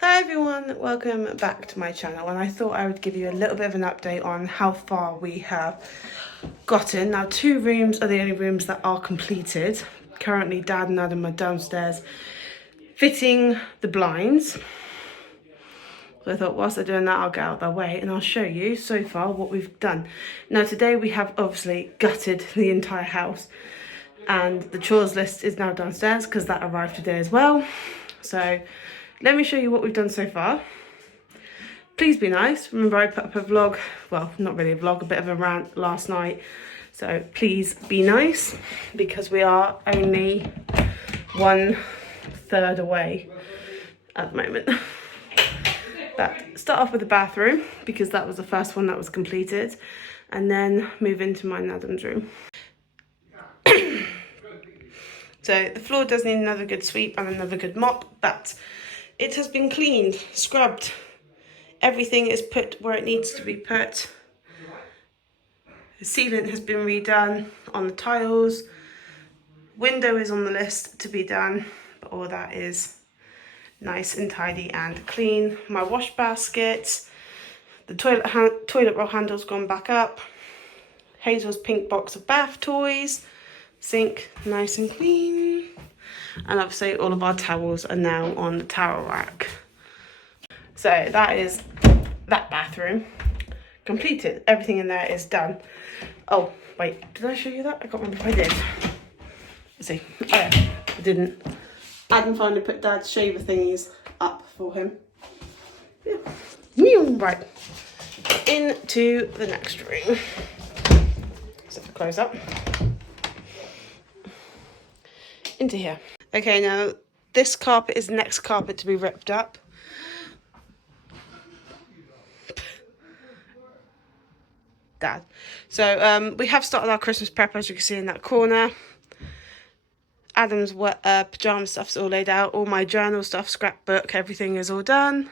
Hi everyone, welcome back to my channel, and I thought I would give you a little bit of an update on how far we have gotten. Now 2 rooms are the only rooms that are completed. Currently Dad and Adam are downstairs fitting the blinds. So I thought whilst they're doing that I'll get out of their way and I'll show you so far what we've done. Now today we have obviously gutted the entire house and the chores list is now downstairs because that arrived today as well. So let me show you what we've done so far. Please be nice. Remember I put up a vlog, well, not really a vlog, a bit of a rant last night. So please be nice because we are only 1/3 away at the moment. But start off with the bathroom because that was the first one that was completed, and then move into mine and Adam's room. So the floor does need another good sweep and another good mop, but it has been cleaned, scrubbed. Everything is put where it needs to be put. The sealant has been redone on the tiles. Window is on the list to be done, but all that is nice and tidy and clean. My wash basket, the toilet roll handle's gone back up. Hazel's pink box of bath toys. Sink nice and clean. And obviously all of our towels are now on the towel rack. So that is that bathroom completed. Everything in there is done. Oh wait, did I show you that? I can't remember if I did. Let's see. Oh yeah, I didn't. Adam finally put Dad's shaver thingies up for him. Yeah. Right, into the next room. So close up. Into here. Okay, now this carpet is the next carpet to be ripped up. Dad. So we have started our Christmas prep, as you can see in that corner. Adam's pyjama stuff's all laid out. All my journal stuff, scrapbook, everything is all done.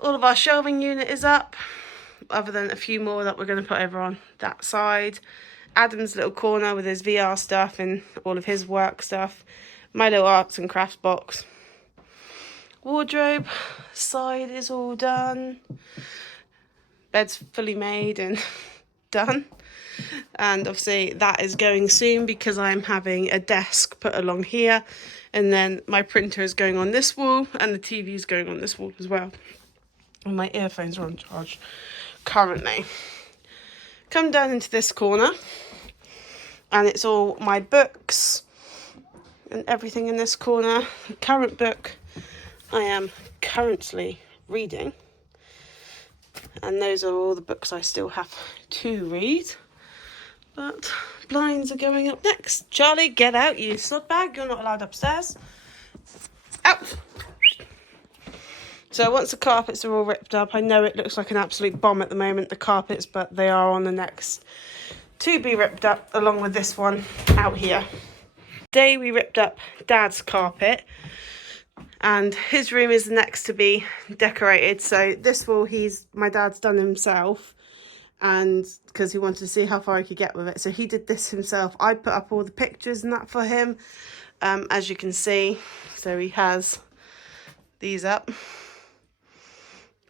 All of our shelving unit is up, other than a few more that we're going to put over on that side. Adam's little corner with his VR stuff and all of his work stuff. My little arts and crafts box. Wardrobe side is all done. Bed's fully made and done. And obviously that is going soon because I'm having a desk put along here, and then my printer is going on this wall and the TV is going on this wall as well. And my earphones are on charge currently. Come down into this corner and it's all my books and everything in this corner. The current book I am currently reading, and those are all the books I still have to read. But blinds are going up next. Charlie, get out, you sod bag. You're not allowed upstairs. Out. So once the carpets are all ripped up, I know it looks like an absolute bomb at the moment, the carpets, but they are on the next to be ripped up, along with this one out here. Today we ripped up Dad's carpet, and his room is the next to be decorated. So this wall my dad's done himself, and because he wanted to see how far he could get with it, so he did this himself. I put up all the pictures and that for him, as you can see. So he has these up,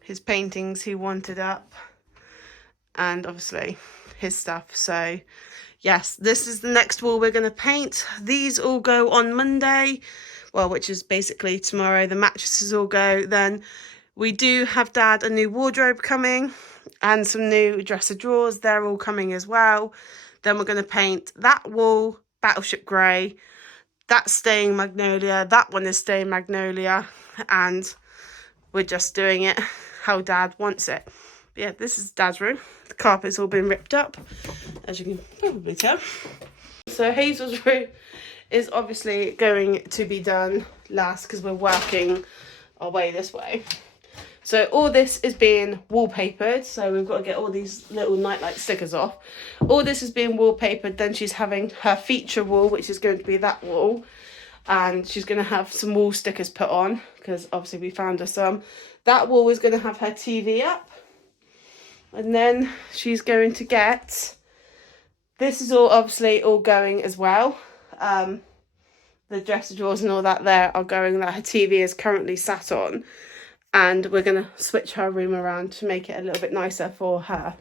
his paintings he wanted up, and obviously his stuff. So yes, this is the next wall we're going to paint. These all go on Monday, well, which is basically tomorrow. The mattresses all go. Then we do have Dad a new wardrobe coming and some new dresser drawers. They're all coming as well. Then we're going to paint that wall Battleship Grey. That's staying Magnolia. That one is staying Magnolia. And we're just doing it how Dad wants it. But yeah, this is Dad's room. The carpet's all been ripped up, as you can probably tell. So Hazel's room is obviously going to be done last because we're working our way this way. So all this is being wallpapered. So we've got to get all these little nightlight stickers off. All this is being wallpapered. Then she's having her feature wall, which is going to be that wall. And she's going to have some wall stickers put on because obviously we found her some. That wall is going to have her TV up. And then she's going to get... This is all obviously all going as well. the dresser drawers and all that there are going that her TV is currently sat on, and we're going to switch her room around to make it a little bit nicer for her.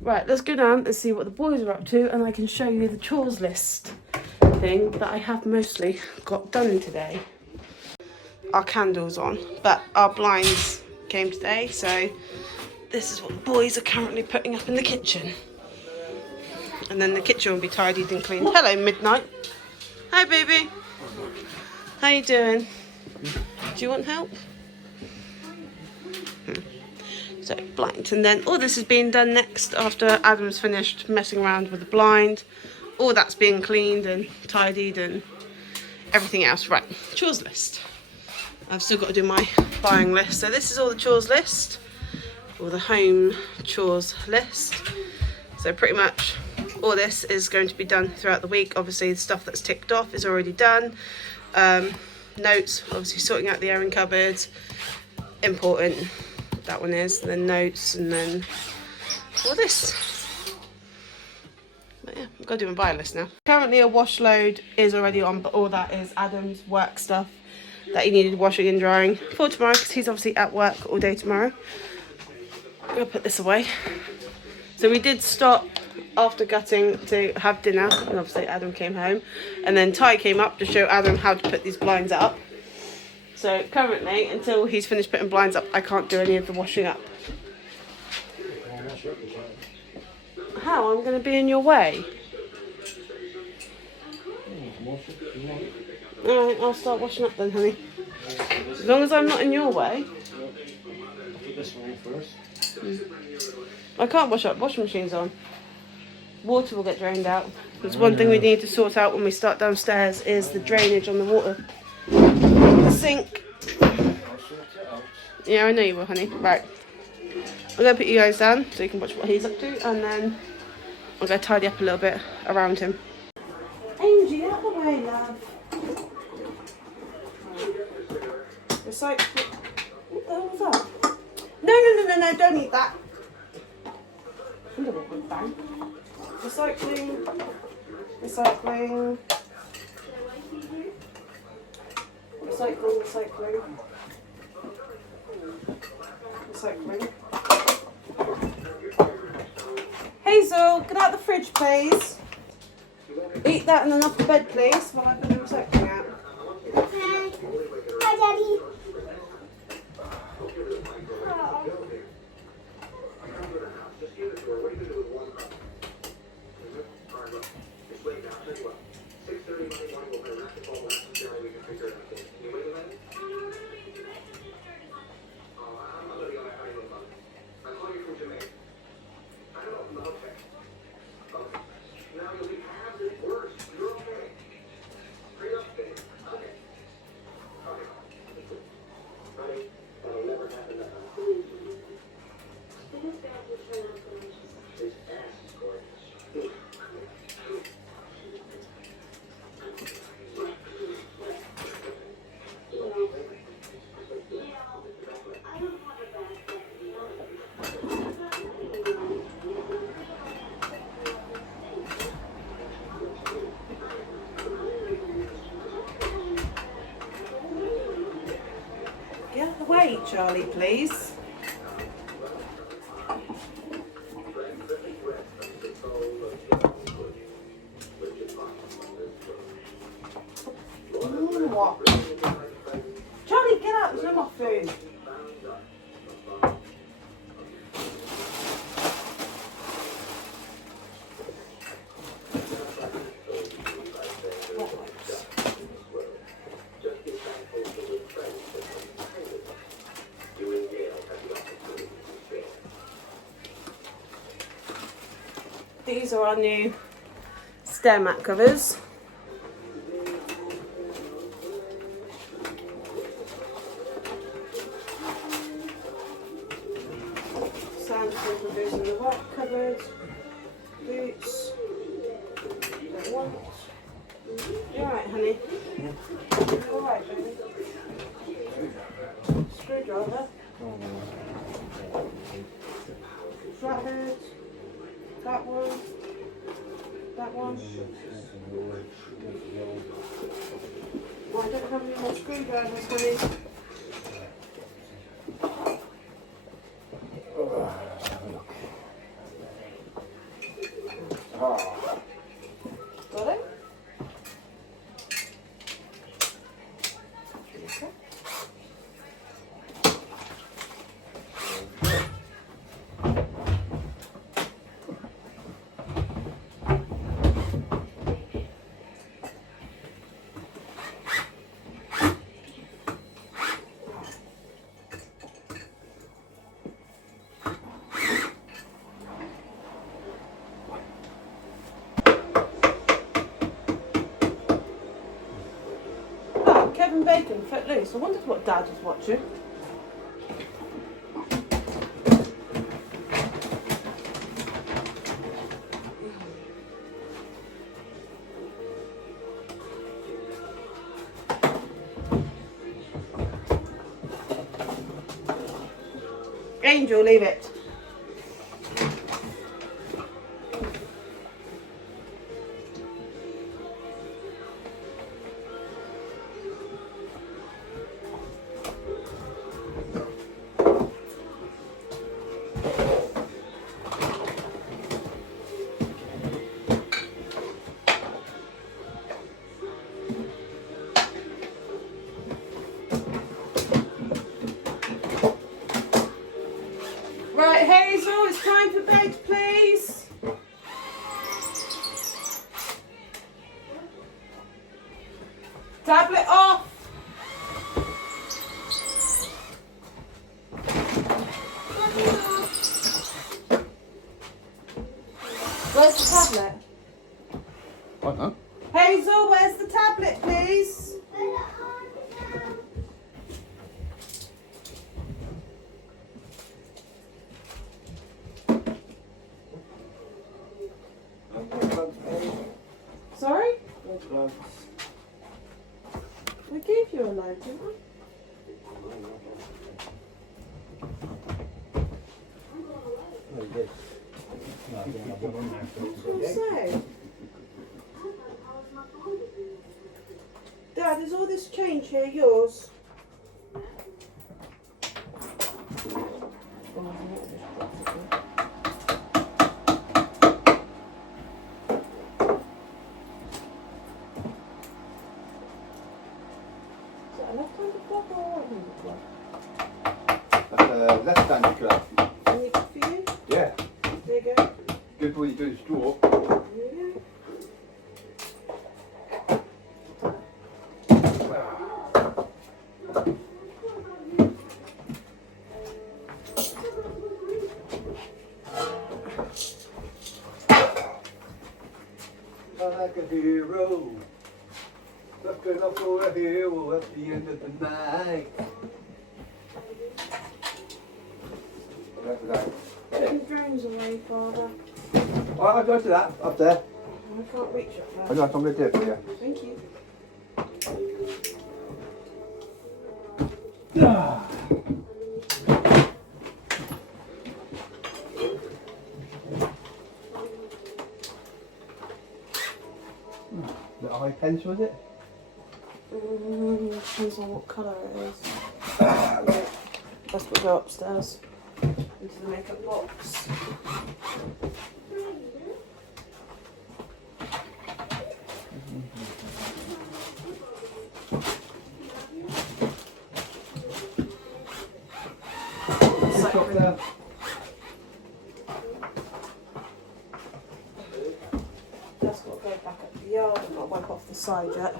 Right, let's go down and see what the boys are up to, and I can show you the chores list thing that I have mostly got done today. Our candles on, but our blinds came today, so this is what the boys are currently putting up in the kitchen. And then the kitchen will be tidied and cleaned. Hello, Midnight. Hi, baby. How you doing? Do you want help? So, blinds. And then all this is being done next after Adam's finished messing around with the blind. All that's being cleaned and tidied and everything else. Right, chores list. I've still got to do my buying list. So this is all the chores list, or the home chores list. So pretty much all this is going to be done throughout the week. Obviously the stuff that's ticked off is already done. Notes, obviously sorting out the airing cupboard, important, that one is. And then notes, and then all this. But yeah, I've got to do my buy list now. Currently a wash load is already on, but all that is Adam's work stuff that he needed washing and drying for tomorrow, because he's obviously at work all day tomorrow. I'm going to put this away. So we did stop after gutting to have dinner, and obviously Adam came home, and then Ty came up to show Adam how to put these blinds up. So currently, until he's finished putting blinds up, I can't do any of the washing up. How? I'm going to be in your way. Alright, I'll start washing up then, honey. As long as I'm not in your way. I'll put this one in first. I can't wash up, washing machine's on. Water will get drained out. There's one thing we need to sort out when we start downstairs is the drainage on the water. The sink. Yeah, I know you will, honey. Right. I'm going to put you guys down so you can watch what he's up to, and then I'm going to tidy up a little bit around him. Angie, out the way, love. Recycle. What the hell was that? No, don't eat that. Bang. Recycling. Recycling. Recycling. Recycling. Hazel, get out the fridge, please. Eat that and then off the bed, please, while I put the recycling out. Hi, Daddy. Get out of the way, Charlie, please. What? Charlie, get out, there's no more food. These are our new stair mat covers. Sandpaper goes in the white cupboard. Boots. Don't want. You alright, honey? You alright, baby? Screwdriver. Flathead. That one. Well, I don't have any more screwdrivers, honey. Let's have a look. Oh. Got it? Okay. Kevin Bacon, Footloose. I wondered what Dad was watching. Angel, leave it. Right, Hazel, it's time for bed, please. Tablet off. Where's the tablet? What, huh? Hazel, where's the tablet, please? Sorry? I gave you a load, didn't I? What did I say? Dad, is all this change here yours? Left-handed glove. Any good for you? Yeah. There you go. Good when you do the straw. There you go. Like a hero, looking up for a hero at the end of the night. Put the drones away, Father. Oh, I'll go to that, up there. I can't reach up I there. know, I'm going to do it for you. Thank you. The eye pencil, is it? Depends on what colour it is. Yeah, that's what go upstairs into the makeup box. Top there. That's got to go back up the yard. I've got to wipe off the side yet.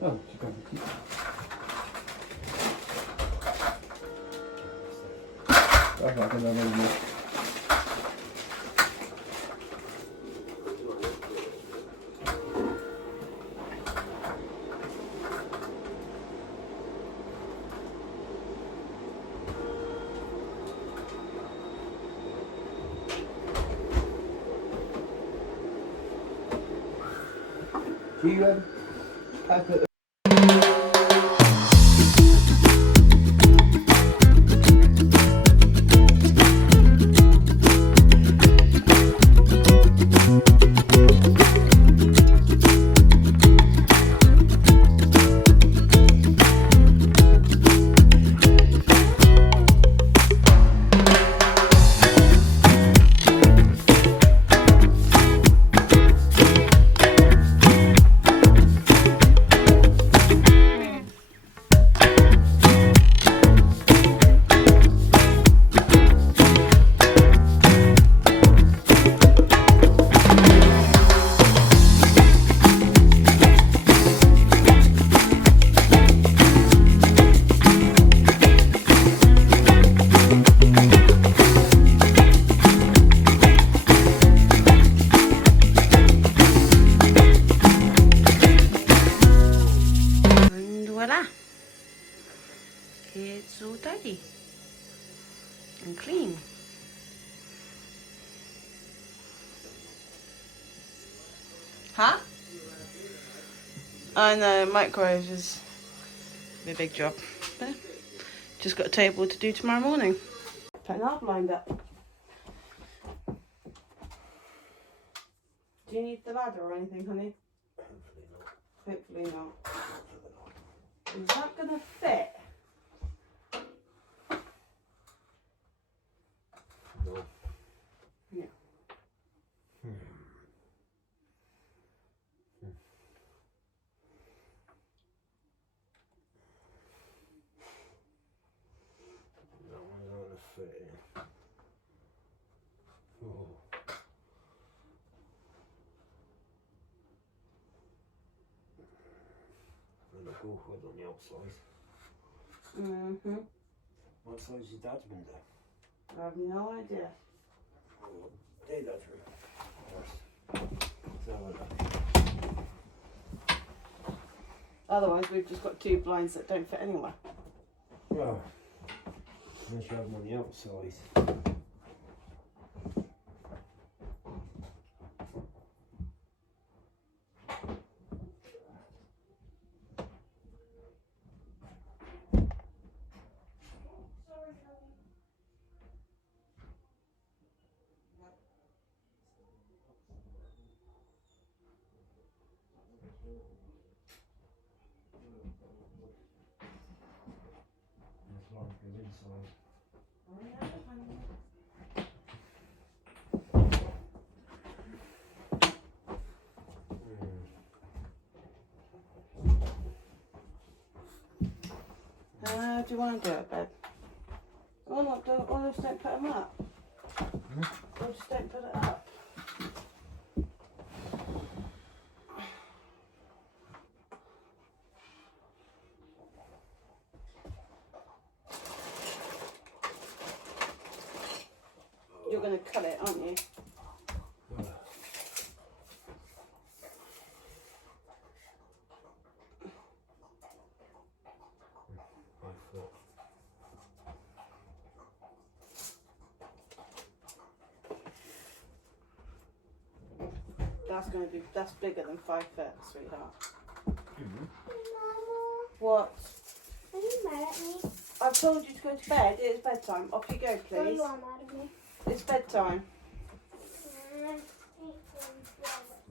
Oh, she's got it. Okay, I don't know anymore. Do you have the Huh? I know, microwave is a big job. But just got a table to do tomorrow morning. Putting our blind up. Do you need the ladder or anything, honey? Hopefully not. Hopefully not. Is that gonna fit? No. Yeah. That one's not gonna fit in. Oh. And the golf was on the outside. Mm-hmm. What size is your dad's window? I have no idea. Oh, there that's right. Let's have a look. Otherwise, we've just got two blinds that don't fit anywhere. Well, unless you have them on the outside. As long as it's inside. How do you want to do it, babe? Or not? Or just don't put them up. Or just don't put it up. You're going to cut it, aren't you? That's bigger than 5 foot, sweetheart. What? Are you mad at me? I've told you to go to bed. It's bedtime. Off you go, No, please. you are mad at me. It's bedtime.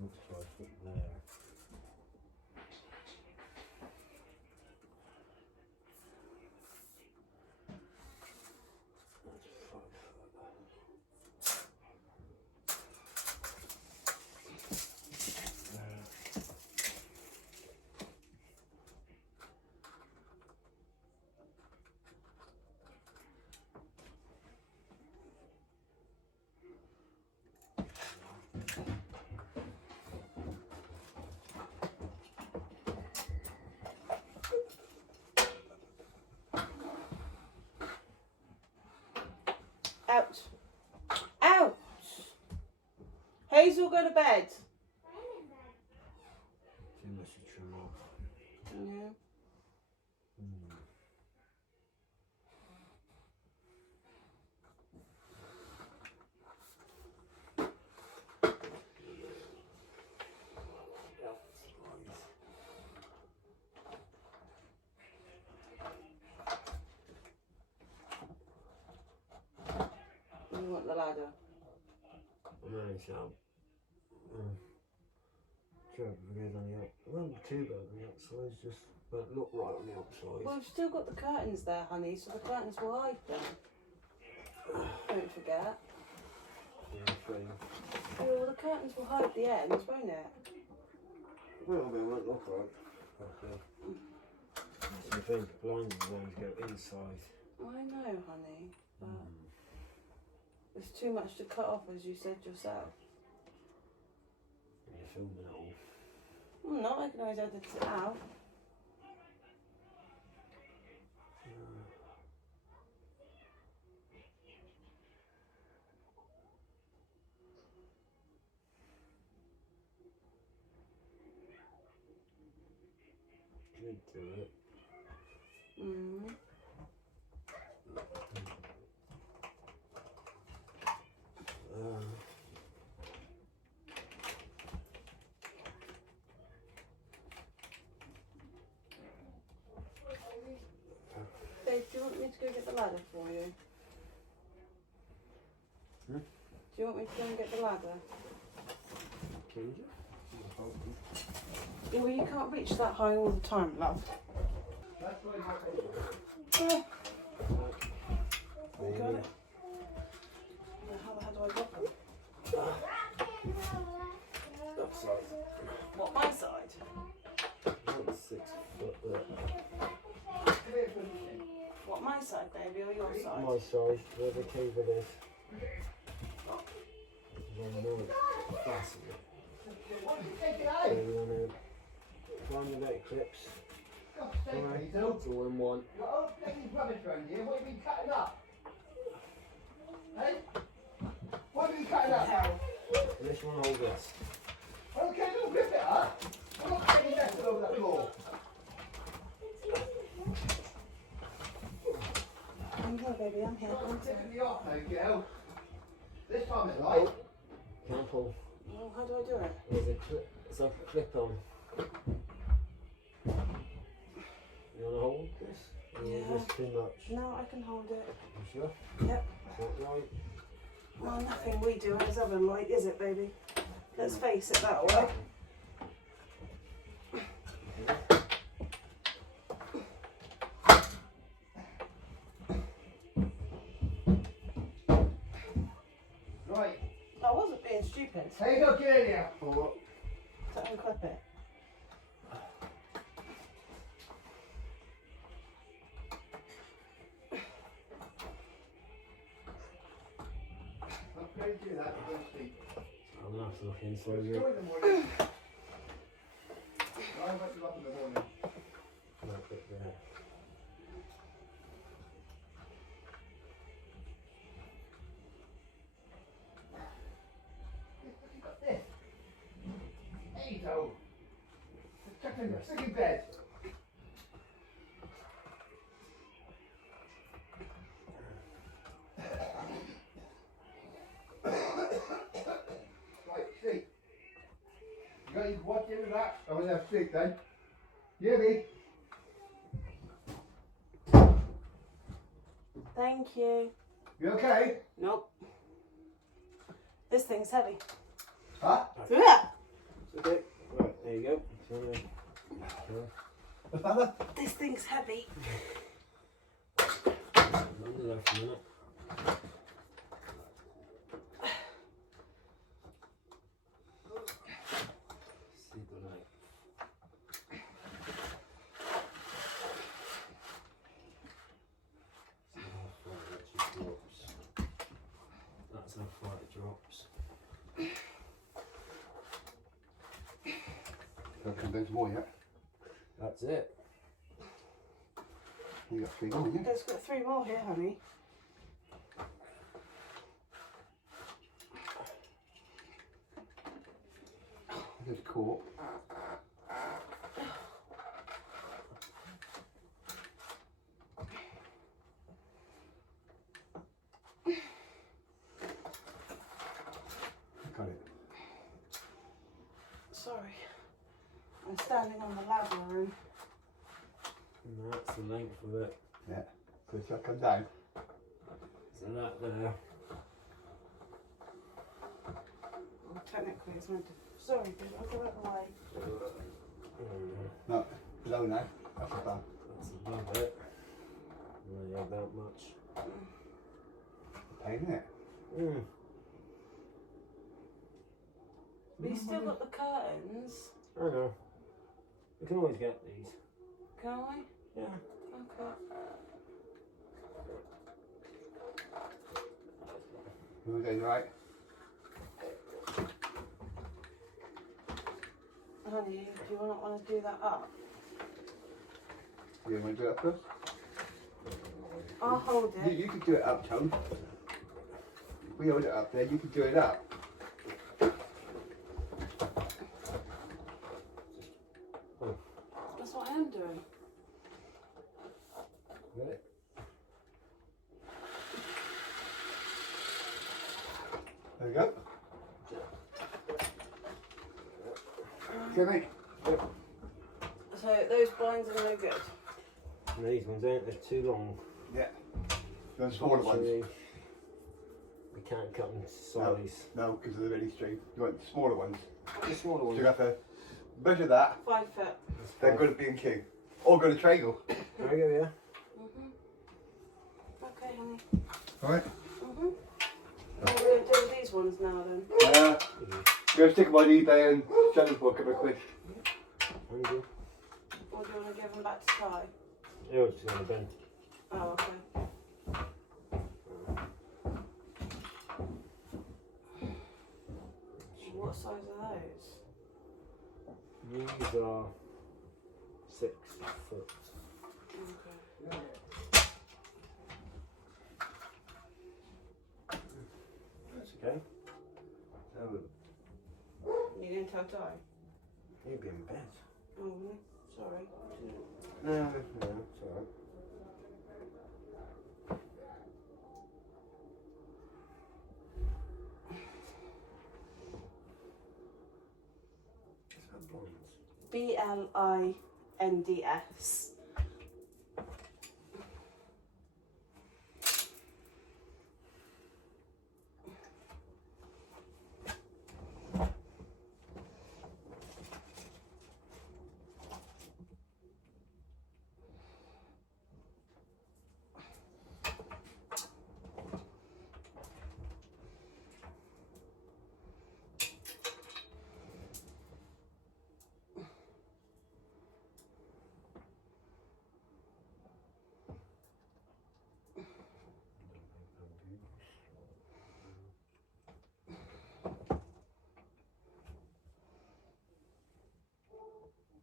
Looks 5 foot there. Out. Out. Hazel, go to bed. Too much to trim off. Yeah. You want the ladder? No, it's out. Try to get on the outside. Well, not too bad on the outside, it's just but not right on the outside. Well, we've still got the curtains there, honey, so the curtains will hide them. Don't forget. Yeah, frame. Well, the curtains will hide the ends, won't it? Well, they won't look right. Okay. So I think blinds are going to go inside. I know, honey, but it's too much to cut off, as you said yourself. You're filming it all. I'm not, I can always edit it out. Should do it. ladder for you? Hmm? Do you want me to go and get the ladder? Can you? Yeah, well, you can't reach that high all the time, love. That's why my Got it. How the hell do I get them? that side. What, my side? That's 6 foot there. What, my side, baby, or your side? My side, where the cable is. One more. Fasten it. So you want to find the net clips. Alright, all in one. You're all plenty rubbish around here. What have you been cutting up? Hey? What have you been cutting up? And this one hold this. Okay, don't rip it up. I'm not taking that all over the floor. I'm here, baby, I'm here. I'm tipping me off now, girl. This time it's right. Can't pull. Well, how do I do it? There's a clip. It's like a clip on. You want to hold this? Or is Yeah. this too much? No, I can hold it. You sure? Yep. Is that right? Well, nothing we do has ever light, is it, baby? Let's face it that way. Right. I wasn't being stupid There you go, get in here. Or what? to unclip it. I'm going to do that. I'm going to sleep. I'm going to have to look inside Go you. in the morning. I went to up in the morning. That bit there. You got this. There you go. Just chuck it in the sticky bed. Right, sleep. You got your watch in and that? I was have sleep then. You hear me? Thank you. You okay? Nope. This thing's heavy. Huh? Yeah. It's okay. Right, there you go. So, What's that? This thing's heavy. under there for a minute. Sleep all night. See how far it actually drops. That's how far it drops. Don't condense more yet. That's it. You got 3 more, haven't you? There's got 3 more here, honey. Just caught. Got it. Sorry. I'm standing on the ladder and And that's the length of it. Yeah. So shall I come down? So that there. well, technically it's meant to. Sorry, babe, I'll go out of the way. No, below now. That's the plan. That's above it. Really have that much. Pain, isn't it? Mm. But you still got the curtains, I know. We can always get these. can we? Yeah. Okay. You doing right? Honey, do you not want to do that up? You want to do it up first? I'll hold it. You could do it up, Tone. If we hold it up there, you could do it up. That's what I am doing. Got it? There you go. Jimmy. So those blinds are no good. And these ones ain't, they're too long. Yeah. The smaller ones. Actually, we can't cut them to size. No, because they're really straight. You want the smaller ones. The smaller So ones. you have to measure that, 5 foot. then go to B&Q. Or go to Trago. There we go, yeah. Okay, honey. Alright. What are we going to do with these ones now then? Go stick them on eBay and sell them for a couple of quid. Or do you want to give them back to Ty? Yeah, it's going to bend. Oh, okay. What size are those? These are 6 foot. Okay. That's okay. You going to tell Ty? He'll be in bed. Oh, sorry. No, it's alright. BLINDS.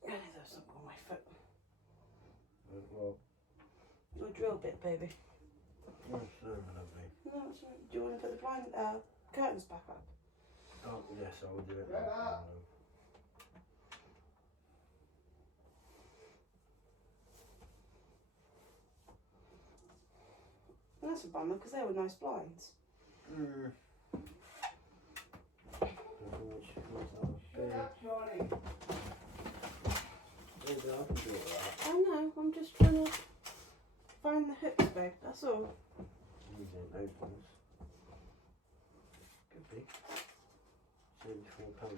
There's something on my foot. Well, Your drill bit, baby. that's so lovely. No, it's not. Do you want to put the curtains back up? Oh, yes, I will do it. And that's a bummer because they were nice blinds. I know, I'm just trying to find the hooks, babe, that's all. These ain't those ones. Could be. £74.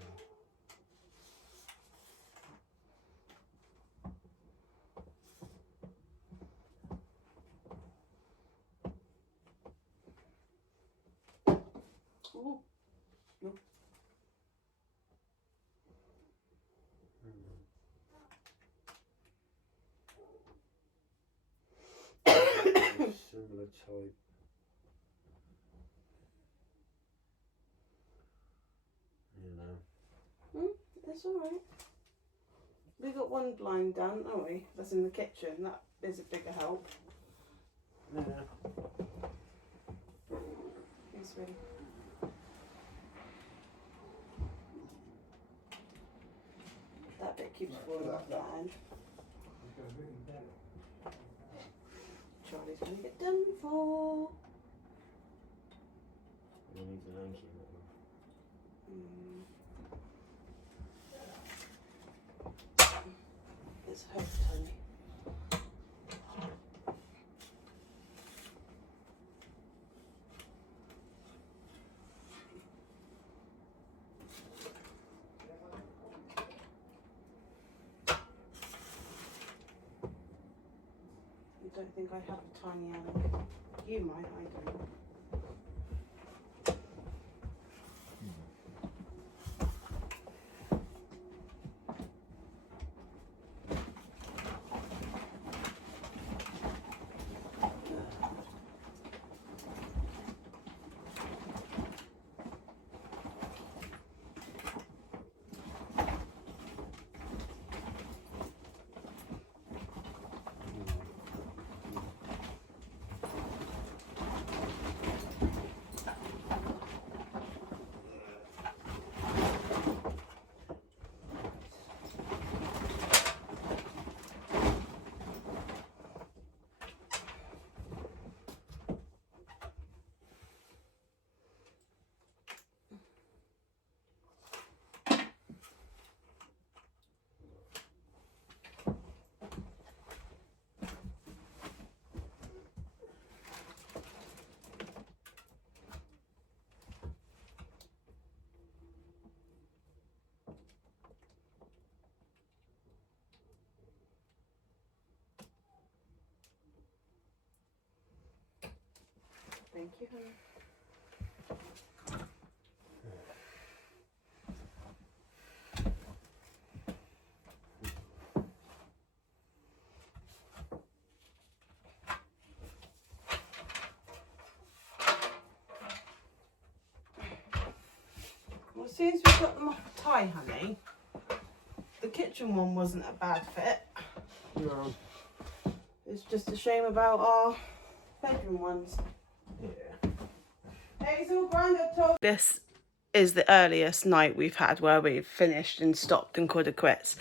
Ooh. Similar type. You know. That's alright. We got one blind done, haven't we? That's in the kitchen, that is a bigger help. Yeah. Yes, really. That bit keeps falling off the hand. Charlie's gonna get done for. We need an anchor. It's hurt, Tony. I don't think I have a tiny Alec. You might, I don't. Thank you, honey. Well, as soon as we got them off the tie, honey, the kitchen one wasn't a bad fit. No. It's just a shame about our bedroom ones. Yeah. Hazel, Grandad told. This is the earliest night we've had where we've finished and stopped and called it quits.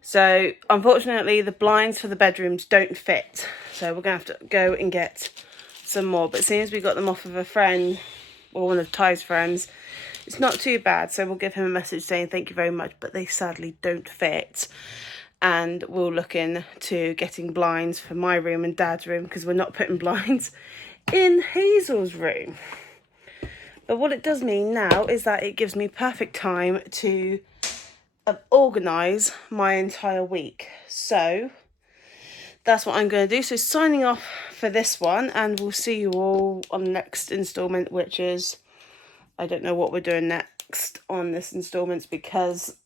So unfortunately the blinds for the bedrooms don't fit. So we're gonna have to go and get some more. But as soon as we got them off of a friend, or one of Ty's friends, it's not too bad. So we'll give him a message saying thank you very much, but they sadly don't fit. And we'll look into getting blinds for my room and Dad's room, because we're not putting blinds in Hazel's room. But what it does mean now is that it gives me perfect time to organise my entire week. So that's what I'm going to do. So signing off for this one, and we'll see you all on the next instalment, which is, I don't know what we're doing next on this instalment, because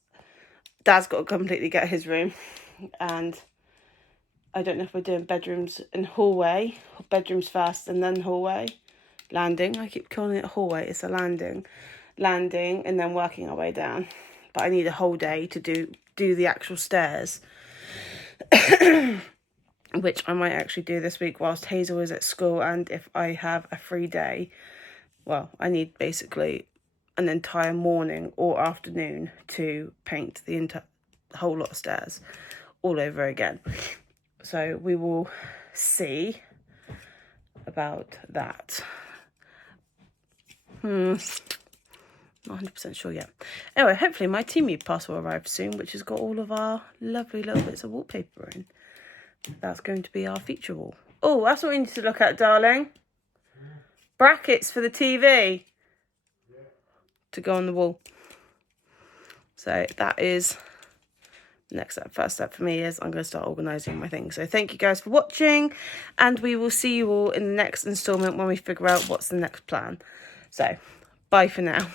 Dad's got to completely get his room, and I don't know if we're doing bedrooms and hallway, or bedrooms first and then hallway. Landing, I keep calling it a hallway, it's a landing. Landing and then working our way down. But I need a whole day to do the actual stairs. Which I might actually do this week whilst Hazel is at school, and if I have a free day. Well, I need basically an entire morning or afternoon to paint the whole lot of stairs all over again. So we will see about that. Not 100% sure yet. Anyway, hopefully my Teemu pass will arrive soon, which has got all of our lovely little bits of wallpaper in. That's going to be our feature wall. Oh, that's what we need to look at, darling. Brackets for the TV to go on the wall. So that is the next step. First step for me is I'm going to start organising my things. So thank you guys for watching, and we will see you all in the next instalment when we figure out what's the next plan. So bye for now.